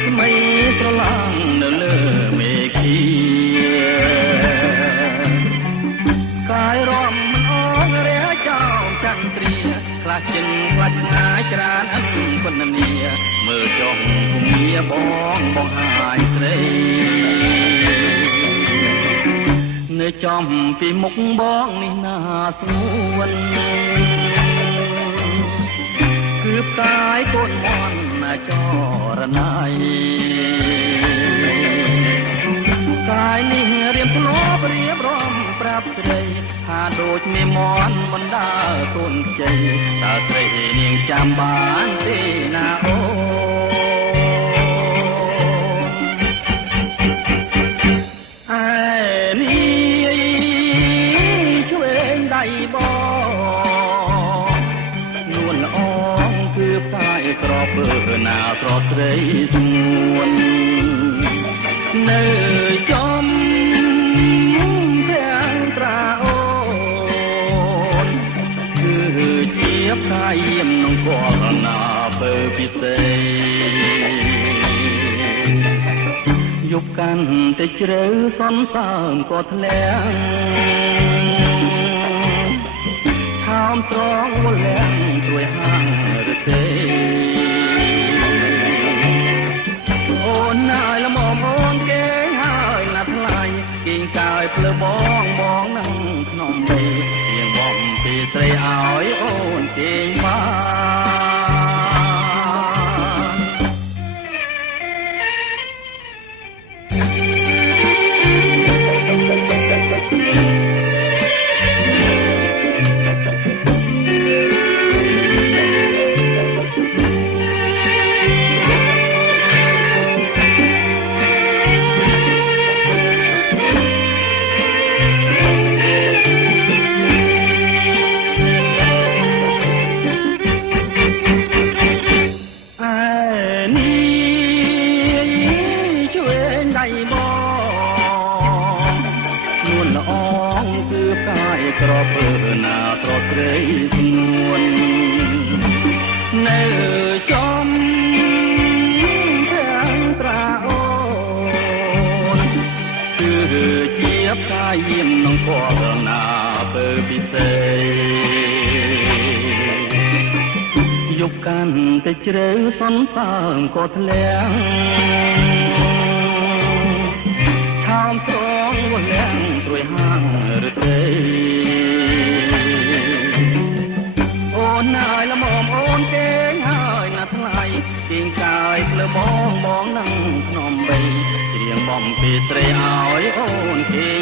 ស្មីស្រឡាំងនៅលើមេឃីកាយរំមិនអងរះចោលចន្ទ្រាខ្លះចិនខ្លះឆ្ងាយច្រានអឹងពន្នាមើលចុះភូមិបងបង្ហាញស្រីនៅចំពីមុខបងនេះណាស្ងួនគឺផ្កាយកូនមន់ណាចរណៃកាយនេះរៀបធ្លាប់រៀបរំប្រាប់ស្រីថាដូចមេមន់មិនដើរកូនជ័យតើស្រីនាងចាំបានទេណាអូក្រពើណាស្រស់ស្រីស្ងួននៅចំទាំងត្រាអូនគឺជាផ្កាយៀមក្នុងគល់ណាពើពិសេសយប់កាន់តែជ្រៅសន្សើមក៏ធ្លាក់ឆោមស្រងវល់លាំងទួយហាងរទេអូនណាយល្មមអូនគេហើយណាស់ថ្លៃគេងកាយភ្លើបងបងនឹងក្នុងដីទៀងបងពីស្រីឲ្យអូនគេងបានក្រពើណាស្រស់ស្រីស្ងួននៅចំទាំងត្រាអូនគឺជាផ្កាយៀមក្នុងគល់ណាពើពិសេសយប់កាន់តែជ្រៅសន្សើមក៏ធ្លាក់ឆោមស្រងវល់លាំងត្រួយហាងរទេអូនណាយល្មមអូនគេងហើយណាស់ថ្លៃគេងកាយភ្លើបងបងនឹងក្នុងបីច្រៀងបំពីស្រីឲ្យអូនគេង